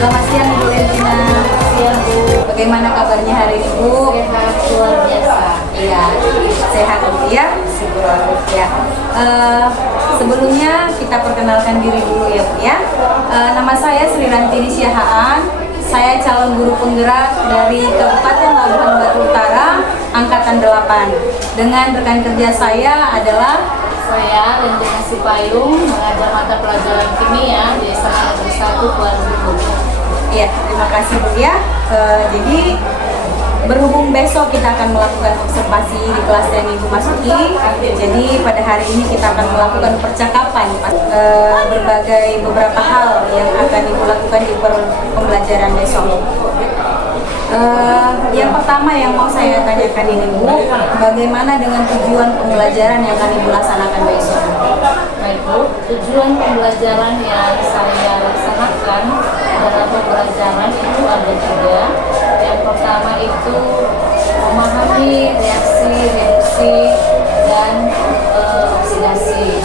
Selamat siang Bu Lentina. Siang Bu. Bagaimana kabarnya hari ini Bu? Sehat luar biasa. Iya, sehat Bu ya. Syukur ya. Sebelumnya kita perkenalkan diri dulu ya Bu ya. Nama saya Sri Rantini Syahaan. Saya calon guru penggerak dari Kabupaten Labuhan Batu Utara, Angkatan 8. Dengan rekan kerja saya adalah Saya Lentina Sipayung, mengajar mata pelajaran kimia di SMA Negeri 1 Kuala Lumpur. ya, terima kasih Bu ya. Jadi berhubung besok kita akan melakukan observasi di kelas yang Ibu masuki, jadi pada hari ini kita akan melakukan percakapan berbagai beberapa hal yang akan Ibu lakukan di pembelajaran besok. Yang pertama yang mau saya tanyakan ini Bu, bagaimana dengan tujuan pembelajaran yang akan Ibu laksanakan besok? Baik Bu, tujuan pembelajaran yang saya laksanakan dalam pembelajaran itu ada 3. Yang pertama itu memahami reaksi, reduksi, dan oksidasi.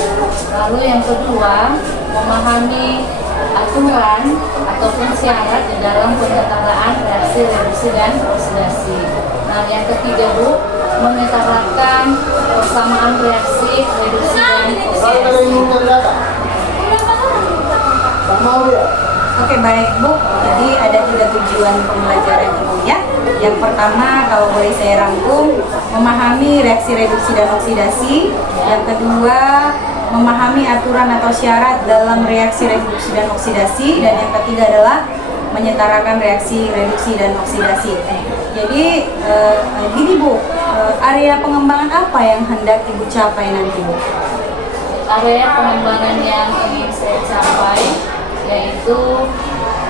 Lalu yang kedua, memahami aturan ataupun syarat di dalam penyetaraan reaksi, reduksi, dan oksidasi. Nah, yang ketiga Bu, menyetarakan persamaan reaksi, reduksi, dan oksidasi. Oke baik Bu, jadi ada 3 tujuan pembelajaran Ibu ya. Yang pertama kalau boleh saya rangkum, memahami reaksi reduksi dan oksidasi. Yang kedua, memahami aturan atau syarat dalam reaksi reduksi dan oksidasi. Dan yang ketiga adalah menyetarakan reaksi reduksi dan oksidasi. Jadi gini Bu, area pengembangan apa yang hendak Ibu capai nanti Bu? Area pengembangan yang ingin saya capai yaitu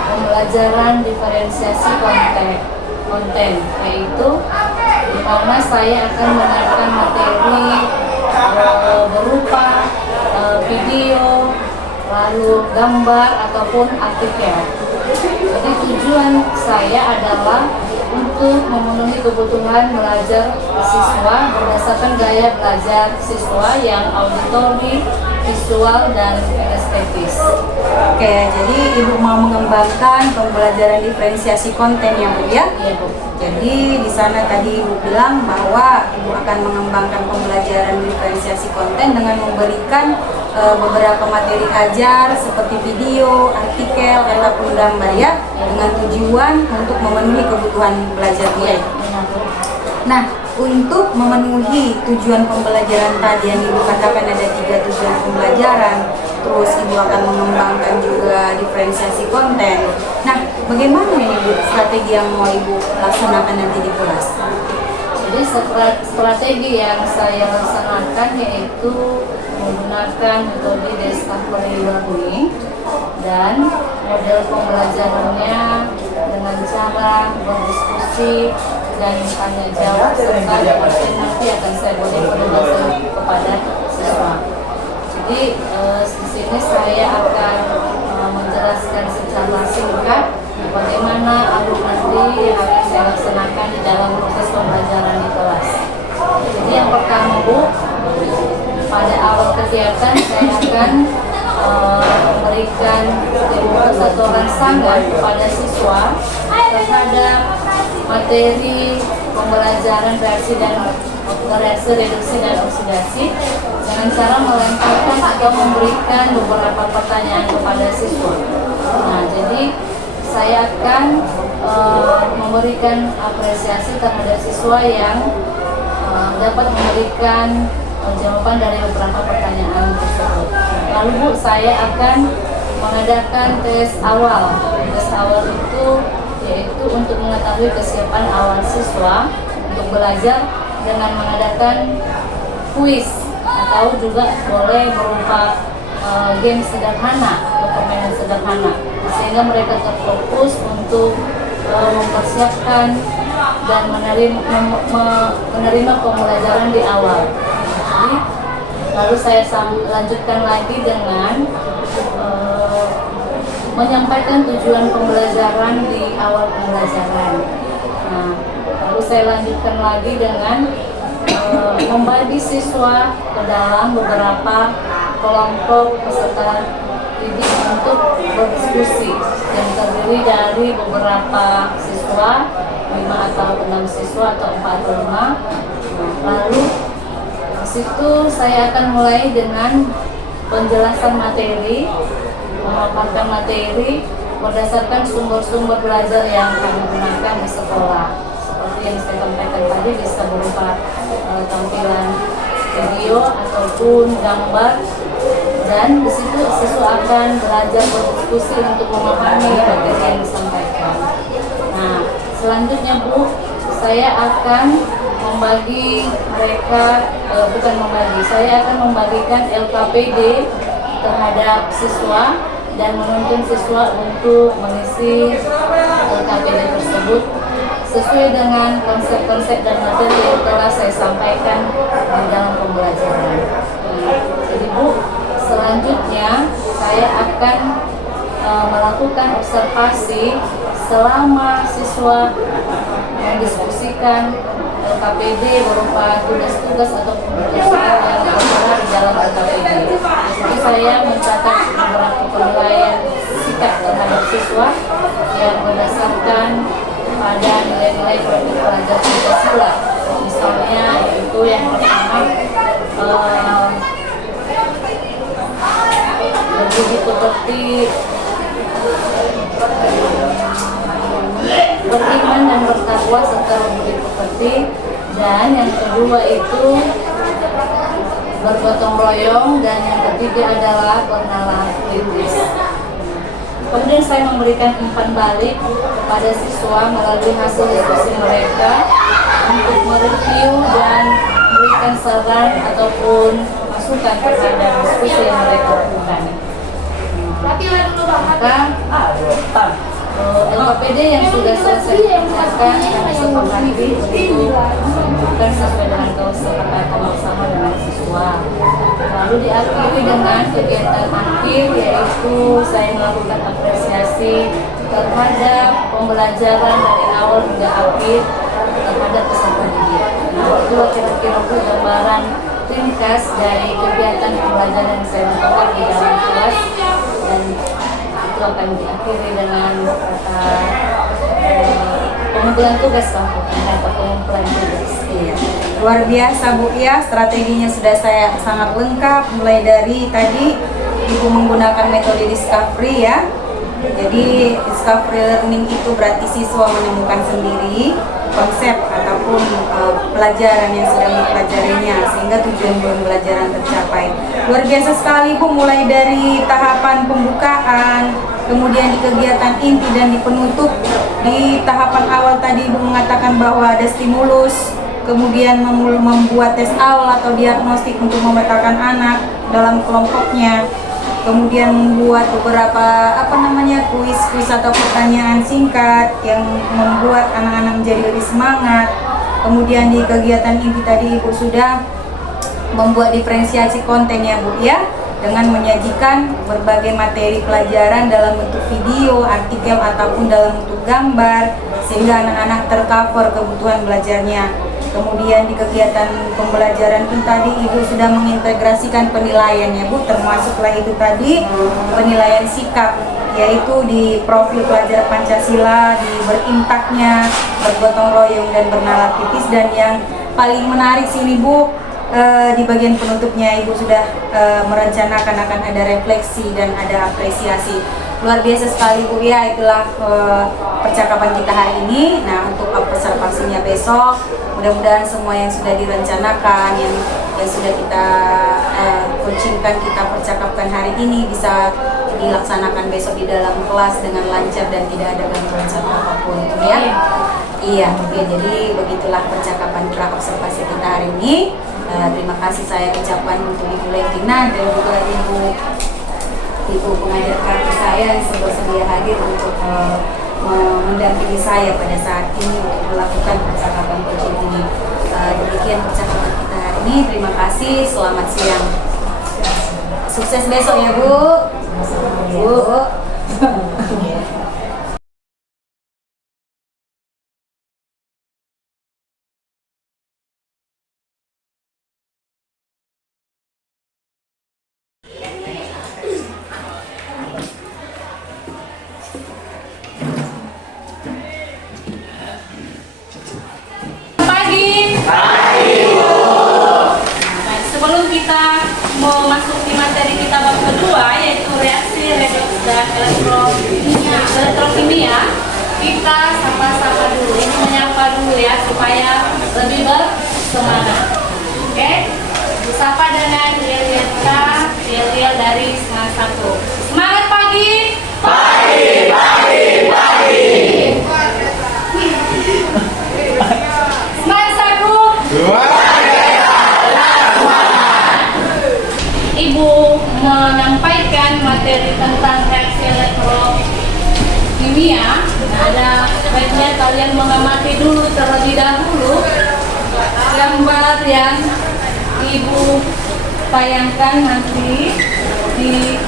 pembelajaran diferensiasi konten, yaitu di mana saya akan menyiapkan materi berupa video, lalu gambar ataupun artikel. Jadi tujuan saya adalah untuk memenuhi kebutuhan belajar siswa berdasarkan gaya belajar siswa yang auditori, visual, dan kinestetis. Oke, jadi Ibu mau mengembangkan pembelajaran diferensiasi konten ya Bu ya? Iya Bu. Jadi di sana tadi Ibu bilang bahwa Ibu akan mengembangkan pembelajaran diferensiasi konten dengan memberikan beberapa materi ajar seperti video, artikel, ataupun gambar ya, dengan tujuan untuk memenuhi kebutuhan belajar dia. Nah, untuk memenuhi tujuan pembelajaran tadi yang Ibu katakan ada 3 tujuan pembelajaran, terus Ibu akan mengembangkan juga diferensiasi konten. Nah, bagaimana ini Bu strategi yang mau Ibu laksanakan nanti di kelas? Jadi strategi yang saya laksanakan yaitu menggunakan metode discovery learning dan model pembelajarannya dengan cara berdiskusi dan tanya jawab serta nanti akan saya berikan kepada siswa. Jadi di sini saya akan menjelaskan secara singkat bagaimana alur nanti yang akan saya laksanakan di dalam proses pembelajaran di kelas. Jadi yang pertama Bu, pada awal kegiatan saya akan memberikan satu rangsangan kepada siswa terhadap materi pembelajaran reaksi reduksi dan oksidasi dengan cara melemparkan atau memberikan beberapa pertanyaan kepada siswa. Nah, jadi saya akan memberikan apresiasi terhadap siswa yang dapat memberikan jawaban dari beberapa pertanyaan tersebut. Lalu Bu, saya akan mengadakan tes awal. Tes awal itu yaitu untuk mengetahui kesiapan awal siswa untuk belajar dengan mengadakan kuis atau juga boleh berupa game sederhana atau permainan sederhana, sehingga mereka terfokus untuk mempersiapkan dan menerima pembelajaran di awal. Jadi, lalu saya lanjutkan lagi dengan menyampaikan tujuan pembelajaran di awal pembelajaran. Nah, lalu saya lanjutkan lagi dengan membagi siswa ke dalam beberapa kelompok peserta didik untuk berdiskusi yang terdiri dari beberapa siswa, 5 atau 6 siswa atau 4 atau 5. Lalu di situ saya akan mulai dengan penjelasan materi, memaparkan materi berdasarkan sumber-sumber belajar yang kami gunakan di sekolah. Seperti yang saya sampaikan tadi, bisa berupa tampilan video ataupun gambar, dan di situ siswa akan belajar berdiskusi untuk memahami materi yang disampaikan. Nah, selanjutnya Bu, saya akan membagi mereka, saya akan membagikan LKPD terhadap siswa dan menuntun siswa untuk mengisi LKPD tersebut sesuai dengan konsep-konsep dan materi yang telah saya sampaikan di dalam pembelajaran. Jadi Bu, selanjutnya saya akan melakukan observasi selama siswa mendiskusikan LKPD berupa tugas-tugas atau soal yang tertera di dalam LKPD. Jadi saya mencatat beberapa penilaian sikap terhadap siswa yang berdasarkan pada nilai-nilai profil pelajar Pancasila. Misalnya itu yang pertama, berbudi pekerti, beriman dan bertakwa serta berbudi pekerti, dan yang kedua itu bergotong royong, dan yang ketiga adalah bernalar kritis. Kemudian saya memberikan umpan balik kepada siswa melalui hasil diskusi mereka untuk mereview dan memberikan saran ataupun masukan terhadap diskusi yang mereka lakukan. Maka LKPD yang sudah selesai dikerjakan kami sepakati untuk bukan sesuai dengan kesepakatan bersama dengan siswa. Lalu diakhiri dengan kegiatan akhir, yaitu saya melakukan apresiasi terhadap pembelajaran dari awal hingga akhir terhadap peserta didik. Nah, itulah kira-kira gambaran ringkas dari kegiatan pembelajaran yang saya lakukan di dalam kelas, dan itu akan diakhiri dengan pengumpulan tugas atau pengumpulan tugas. Iya. Luar biasa Bu ya, strateginya sudah saya sangat lengkap, mulai dari tadi Ibu menggunakan metode discovery ya. Jadi discovery learning itu berarti siswa menemukan sendiri konsep ataupun pelajaran yang sedang dipelajarinya sehingga tujuan pembelajaran tercapai. Luar biasa sekali Bu, mulai dari tahapan pembukaan, kemudian di kegiatan inti dan di penutup. Di tahapan awal tadi Ibu mengatakan bahwa ada stimulus, kemudian membuat tes awal atau diagnostik untuk memetakan anak dalam kelompoknya, kemudian membuat beberapa kuis atau pertanyaan singkat yang membuat anak-anak menjadi lebih semangat. Kemudian di kegiatan inti tadi Ibu sudah membuat diferensiasi konten ya Bu ya, dengan menyajikan berbagai materi pelajaran dalam bentuk video, artikel ataupun dalam bentuk gambar sehingga anak-anak tercover kebutuhan belajarnya. Kemudian di kegiatan pembelajaran pun tadi Ibu sudah mengintegrasikan penilaian ya Bu, termasuklah itu tadi penilaian sikap, yaitu di profil pelajar Pancasila, di berintaknya, bergotong royong dan bernalar kritis, dan yang paling menarik sini Bu, di bagian penutupnya Ibu sudah merencanakan akan ada refleksi dan ada apresiasi. Luar biasa sekali Bu ya, itulah percakapan kita hari ini. Nah, untuk observasinya besok, mudah-mudahan semua yang sudah direncanakan, yang sudah kita coachingkan, kita percakapkan hari ini bisa dilaksanakan besok di dalam kelas dengan lancar dan tidak ada gangguan sama apapun itu ya. Iya, oke, jadi begitulah percakapan pra observasi kita hari ini. Terima kasih saya ucapkan untuk Ibu Levina dan juga Ibu pengajar kartu saya yang bersedia hadir untuk mendampingi saya pada saat ini untuk melakukan percakapan coaching ini. Demikian percakapan kita hari ini. Terima kasih. Selamat siang. Sukses besok ya Bu. Bu. Sebelum kita mau masuk di materi kita bab kedua, yaitu reaksi redoks dan elektrokimia, kita sapa-sapa dulu. Ini menyapa dulu ya supaya lebih bersemangat. Oke, sapa dengan Yel dari setengah satu. Semangat pagi. Semangat sagu. Ibu menyampaikan materi tentang reaksi elektrokimia. Ada baiknya kalian mengamati dulu terlebih dahulu gambar yang Ibu tayangkan nanti di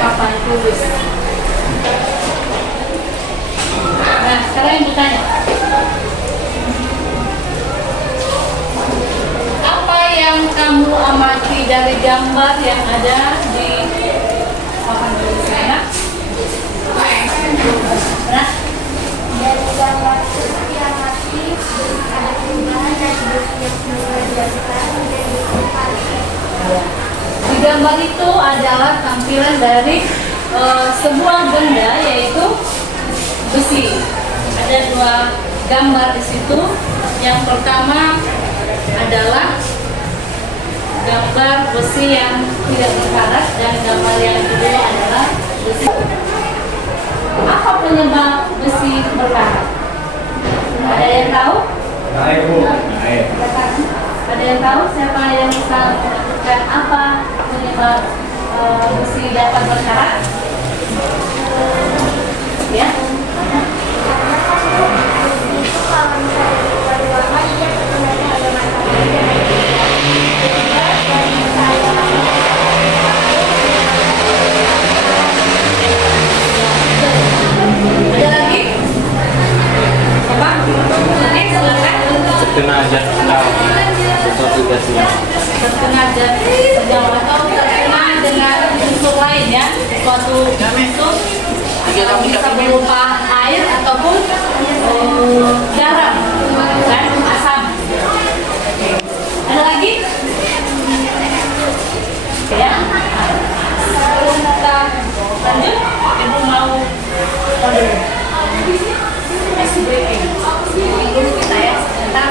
papan tulis. Nah, sekarang Ibu tanya. Apa yang kamu amati dari gambar yang ada di papan tulis saya? Nah, dari gambar itu diamati ada perubahan dari besi yang mengajarkan menjadi di gambar itu adalah tampilan dari sebuah benda yaitu besi. Ada dua gambar di situ. Yang pertama adalah gambar besi yang tidak berkarat dan gambar yang kedua adalah besi. Apa penyebab besi berkarat? Ada yang tahu? Ada yang tahu? Siapa yang bisa menentukan apa penyebab besi dapat berkarat? Ya? itu kalau misalnya berwarna dia sebenarnya ada matahari Ada lagi? Apa? Silakan. Terkena zat sendawa atau tidak sendawa. Terkena zat sendawa atau terkena dengan unsur lain ya, suatu unsur bisa berupa air ataupun garam dan asam. Ada lagi? Oke ya. Sebelum kita lanjut, Ibu mau kode ice breaking. Dulu kita ya sebentar.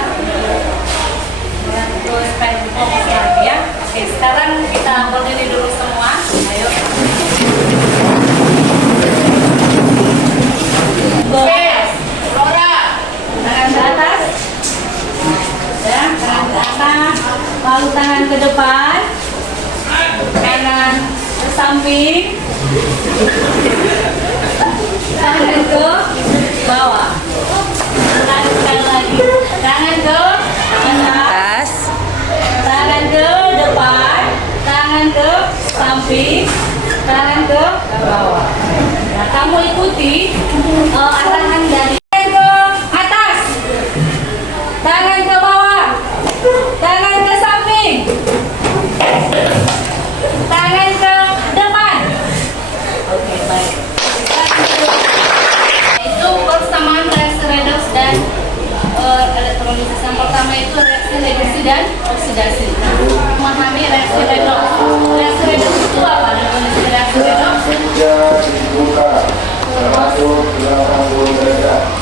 Terus supaya fokus lagi ya. Oke, sekarang kita berdiri dulu semua. Ayo. Oke, Flora. Tangan ke atas. Ya, tangan ke atas. Lalu tangan ke depan. Kanan ke samping. Tangan ke bawah. Sekali lagi. Tangan ke atas. Tangan ke depan. Tangan ke samping. Tangan ke bawah. Nah, kamu ikuti arahan dari tangan ke atas. Tangan ke bawah. Tangan ke samping. Tangan ke depan. Oke, baik. Itu persamaan reaksi redoks dan elektrolisis. Yang pertama itu reaksi reduksi dan oksidasi. Memahami reaksi redoks. Reaksi redoks itu apa? Definisi reaksi redoks. Dibuka 180 derajat.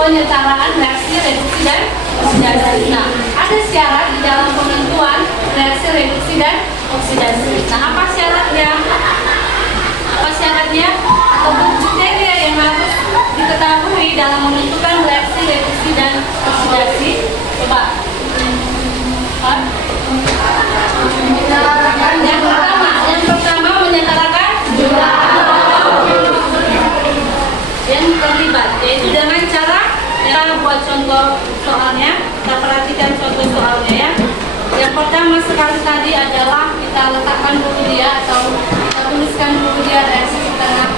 penyetaraan reaksi reduksi dan oksidasi. Nah, ada syarat di dalam penentuan reaksi reduksi dan oksidasi. Nah, apa syaratnya? Apa syaratnya? Atau kriteria yang harus diketahui dalam menentukan reaksi reduksi dan oksidasi? Coba. Yang pertama menyetarakan jumlah yang terlibat, yaitu dengan cara kita buat contoh soalnya, kita perhatikan contoh soalnya ya. Yang pertama sekali tadi adalah kita letakkan dulu dia atau kita tuliskan dulu dia reaksi setengah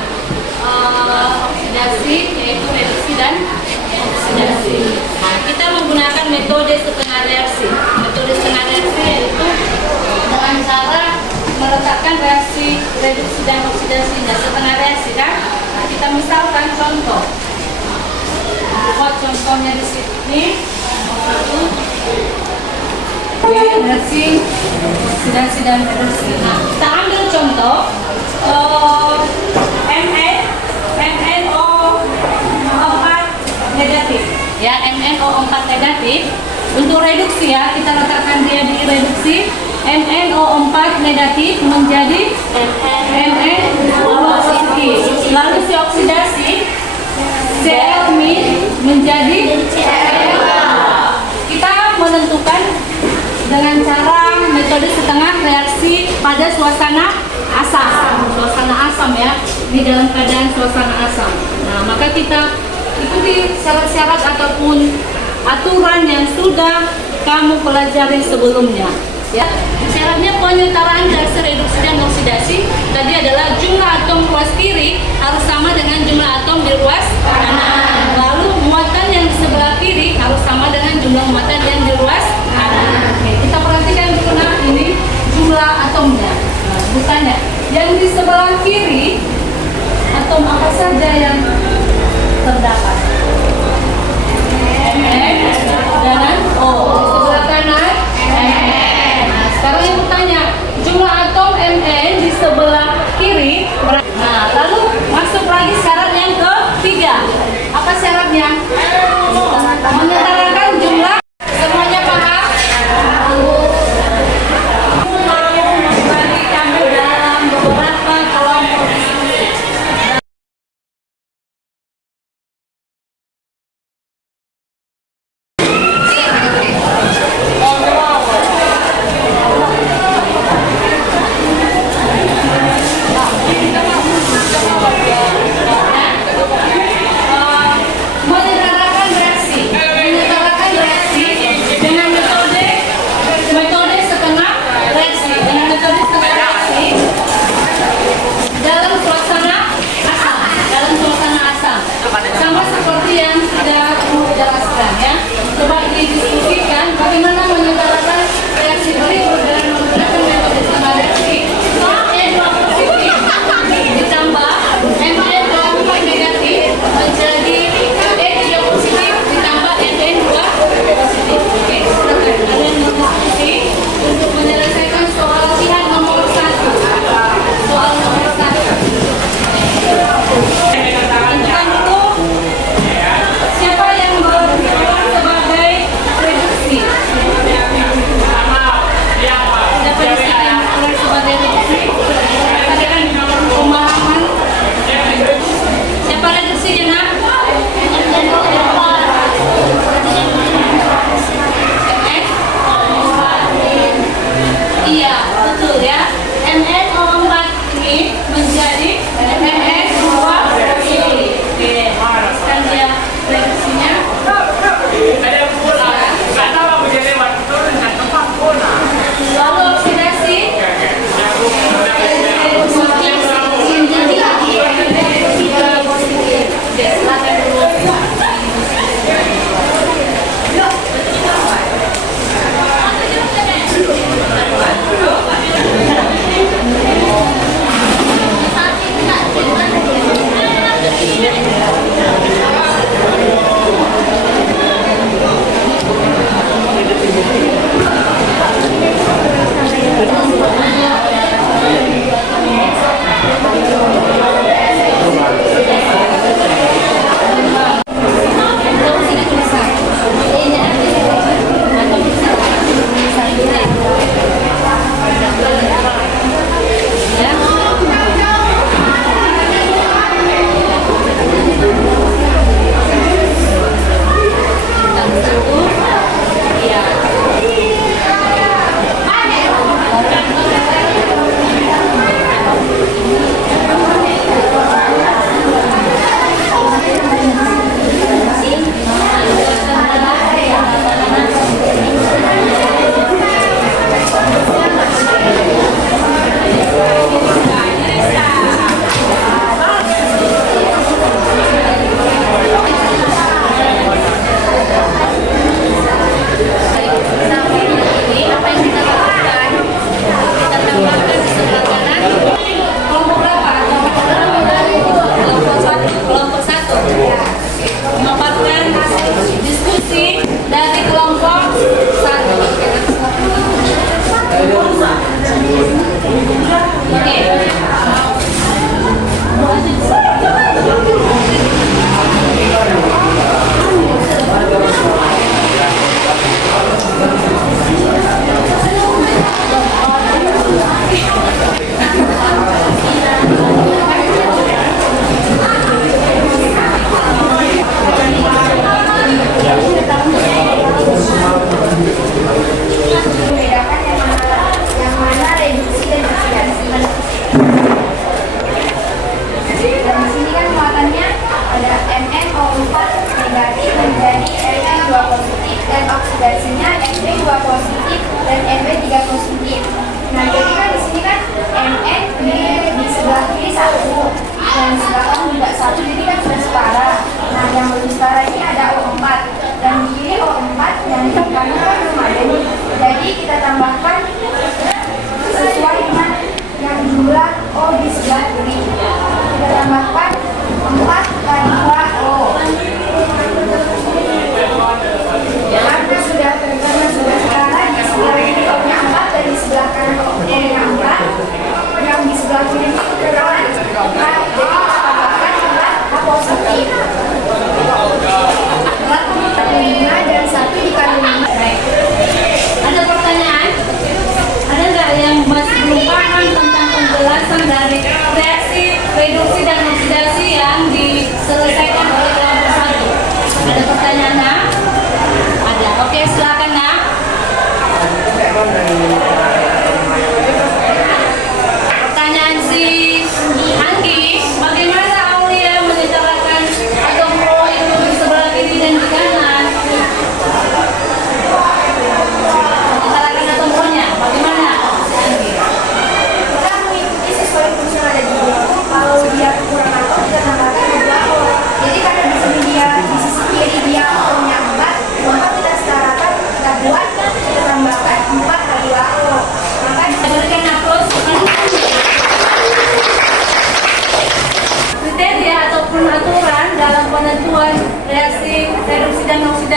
oksidasi, yaitu reduksi dan oksidasi. Nah, kita menggunakan metode setengah reaksi. Metode setengah reaksi yaitu dengan cara meletakkan reaksi reduksi dan oksidasi dan setengah reaksi kan. Nah, kita misalkan contoh. Buat contohnya di sini. Reaksi oksidasi dan reduksi. Nah, kita ambil contoh MnO4 negatif. Ya, MnO4 negatif. Untuk reduksi ya, kita letakkan dia di reduksi. MnO4 negatif menjadi Mn2 positif. Lalu si oksidasi Cl- menjadi Cl. Kita menentukan dengan cara metode setengah reaksi pada suasana asam ya, di dalam keadaan suasana asam. Nah, maka kita ikuti syarat-syarat ataupun aturan yang sudah kamu pelajari sebelumnya. Ya, syaratnya penyetaraan reaksi reduksi dan oksidasi tadi adalah jumlah atom ruas kiri harus sama dengan jumlah atom di ruas kanan. Lalu muatan yang di sebelah kiri harus sama dengan jumlah muatan yang di ruas kanan. Oke, kita perhatikan dulu nah ini jumlah atomnya. Nah, bukannya yang di sebelah kiri atom apa saja yang terdapat? Mn dan O. Di sebelah kanan Mn. Nah, sekarang yang bertanya, jumlah atom Mn di sebelah kiri berapa? Nah, lalu masuk lagi syarat yang ketiga. Apa syaratnya? Menyetarakan jumlah. Semuanya paham? Bagi kami dalam beberapa kelompok. Menyetarakan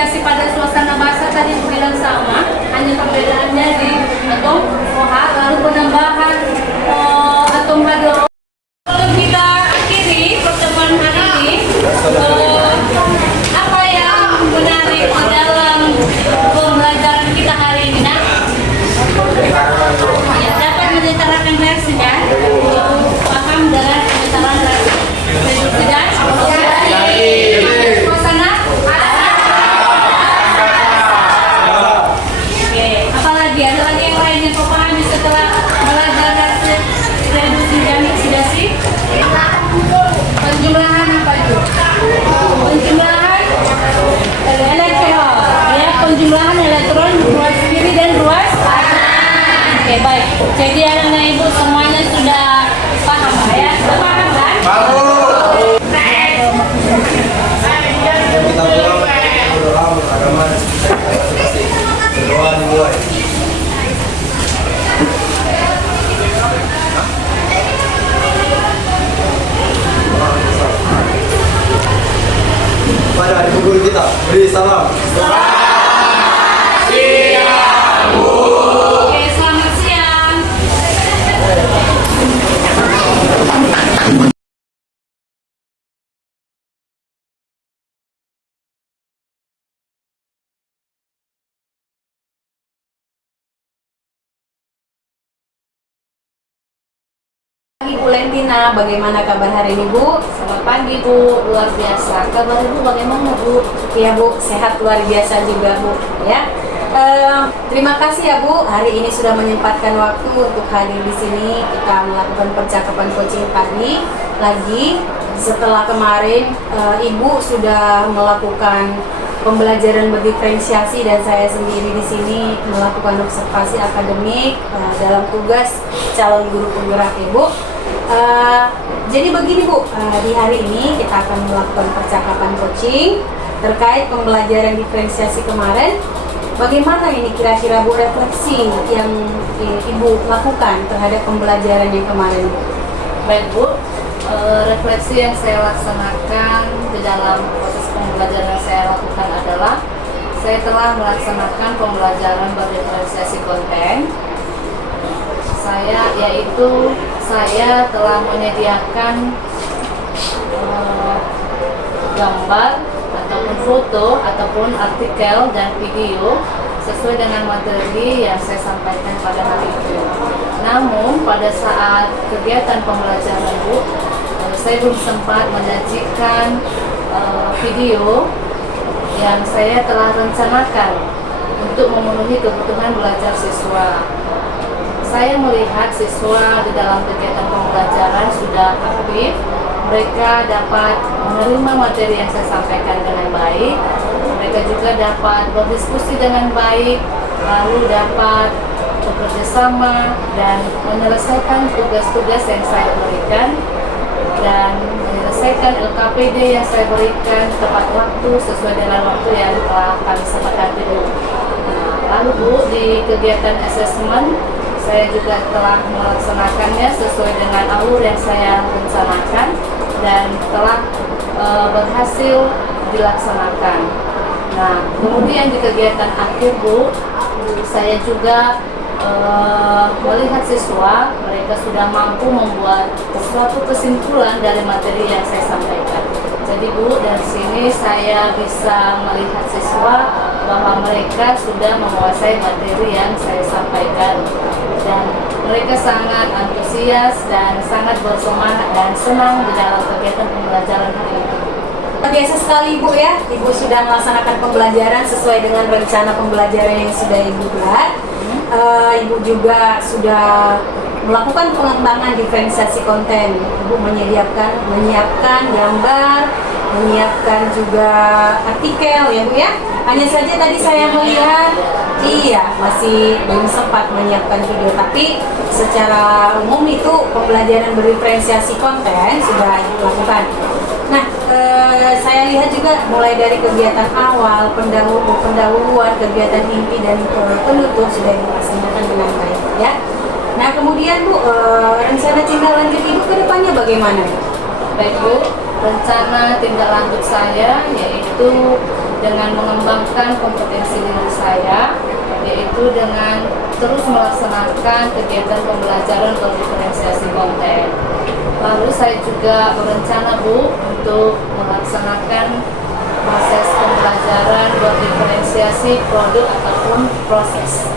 masih pada suasana basah tadi aku bilang sama, hanya perbedaannya di atom OH lalu penambahan atom H2O. Kalau kita akhiri pertemuan hari ini, apa yang menarik dalam pembelajaran kita hari ini? Nah, ya, dapat menyetarakan reaksinya, paham dengan penyetaran reaksi. Tidak? Suasana? Oke, apalagi ada lagi yang lain yang kau pahami setelah belajar reduksi dan oksidasi? Penjumlahan apa itu? Penjumlahan elektron, ya, penjumlahan elektron ruas kiri dan ruas kanan. Oke, baik. Jadi anak-anak ibu semuanya sudah paham ya? Sudah paham kan? Pada ibu guru kita beri salam. Oke, selamat siang. Ibu Lentina, bagaimana kabar hari ini Bu? Selamat pagi Bu, luar biasa. Kabar Ibu bagaimana Bu? Iya Bu, sehat luar biasa juga Bu. Ya, terima kasih ya Bu. Hari ini sudah menyempatkan waktu untuk hadir di sini. Kita melakukan percakapan coaching tadi lagi. Setelah kemarin Ibu sudah melakukan pembelajaran berdiferensiasi dan saya sendiri di sini melakukan observasi akademik dalam tugas calon guru penggerak Ibu. Jadi begini Bu, di hari ini kita akan melakukan percakapan coaching terkait pembelajaran diferensiasi kemarin. Bagaimana ini kira-kira Bu refleksi yang Ibu lakukan terhadap pembelajaran yang kemarin? Baik Bu, refleksi yang saya laksanakan di dalam proses pembelajaran yang saya lakukan adalah saya telah melaksanakan pembelajaran berdiferensiasi konten. Saya telah menyediakan gambar ataupun foto ataupun artikel dan video sesuai dengan materi yang saya sampaikan pada hari itu. Namun pada saat kegiatan pembelajaran Bu, saya belum sempat menyajikan video yang saya telah rencanakan untuk memenuhi kebutuhan belajar siswa. Saya melihat siswa di dalam kegiatan pembelajaran sudah aktif, mereka dapat menerima materi yang saya sampaikan dengan baik, mereka juga dapat berdiskusi dengan baik, lalu dapat bekerja sama dan menyelesaikan tugas-tugas yang saya berikan dan menyelesaikan LKPD yang saya berikan tepat waktu sesuai dengan waktu yang telah kami sepakati dulu. Lalu Bu, di kegiatan asesmen saya juga telah melaksanakannya sesuai dengan alur yang saya rencanakan dan telah berhasil dilaksanakan. Nah, kemudian di kegiatan akhir Bu, saya juga melihat siswa mereka sudah mampu membuat suatu kesimpulan dari materi yang saya sampaikan. Jadi Bu, dari sini saya bisa melihat siswa bahwa mereka sudah menguasai materi yang saya sampaikan dan mereka sangat antusias dan sangat bersemangat dan senang di dalam kegiatan pembelajaran hari ini. Biasa sekali Ibu ya, Ibu sudah melaksanakan pembelajaran sesuai dengan rencana pembelajaran yang sudah Ibu buat. Ibu juga sudah melakukan pengembangan diferensiasi konten. Ibu menyiapkan gambar, menyiapkan juga artikel ya Bu ya. Hanya saja tadi saya melihat masih belum sempat menyiapkan video, tapi secara umum itu pembelajaran berdiferensiasi konten sudah dilakukan. Nah, saya lihat juga mulai dari kegiatan awal, pendahuluan, kegiatan inti dan penutup sudah dilaksanakan dengan baik ya. Nah, kemudian Bu, rencana tindak lanjut Ibu ke depannya bagaimana? Baik Bu, rencana tindak lanjut saya yaitu dengan mengembangkan kompetensi diri saya, yaitu dengan terus melaksanakan kegiatan pembelajaran berdiferensiasi konten. Lalu saya juga berencana Bu untuk melaksanakan proses pembelajaran berdiferensiasi produk ataupun proses.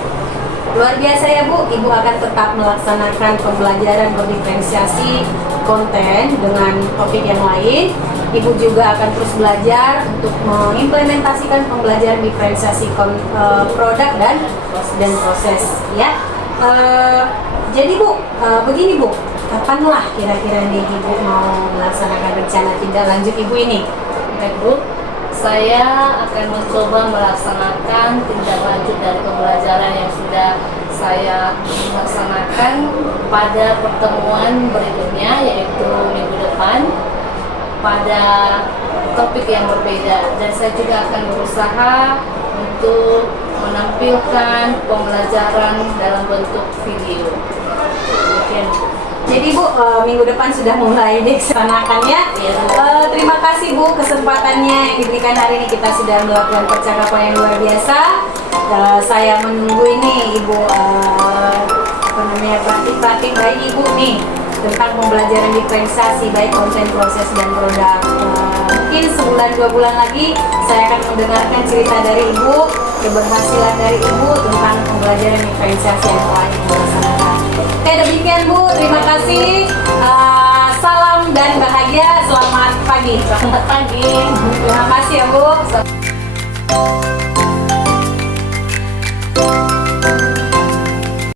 Luar biasa ya Bu, Ibu akan tetap melaksanakan pembelajaran berdiferensiasi konten dengan topik yang lain. Ibu juga akan terus belajar untuk mengimplementasikan pembelajaran diferensiasi produk dan proses ya. Jadi Bu, begini Bu, kapanlah kira-kira nih Ibu mau melaksanakan rencana tindak lanjut Ibu ini? Baik Bu, saya akan mencoba melaksanakan tindak lanjut dari pembelajaran yang sudah saya laksanakan pada pertemuan berikutnya, yaitu minggu depan pada topik yang berbeda, dan saya juga akan berusaha untuk menampilkan pembelajaran dalam bentuk video. Demikian. Jadi Bu, minggu depan sudah mulai dilaksanakannya. Terima kasih Bu kesempatannya yang diberikan hari ini. Kita sudah melakukan percakapan yang luar biasa. Saya menunggu ini Ibu praktik-praktik baik Ibu nih tentang pembelajaran diferensiasi baik konten, proses dan produk. Mungkin sebulan 2 bulan lagi saya akan mendengarkan cerita dari Ibu, keberhasilan dari Ibu tentang pembelajaran diferensiasi yang telah Ibu laksanakan. Oke, demikian Bu, terima kasih. Salam dan bahagia, selamat pagi. Selamat pagi. Terima kasih ya Bu.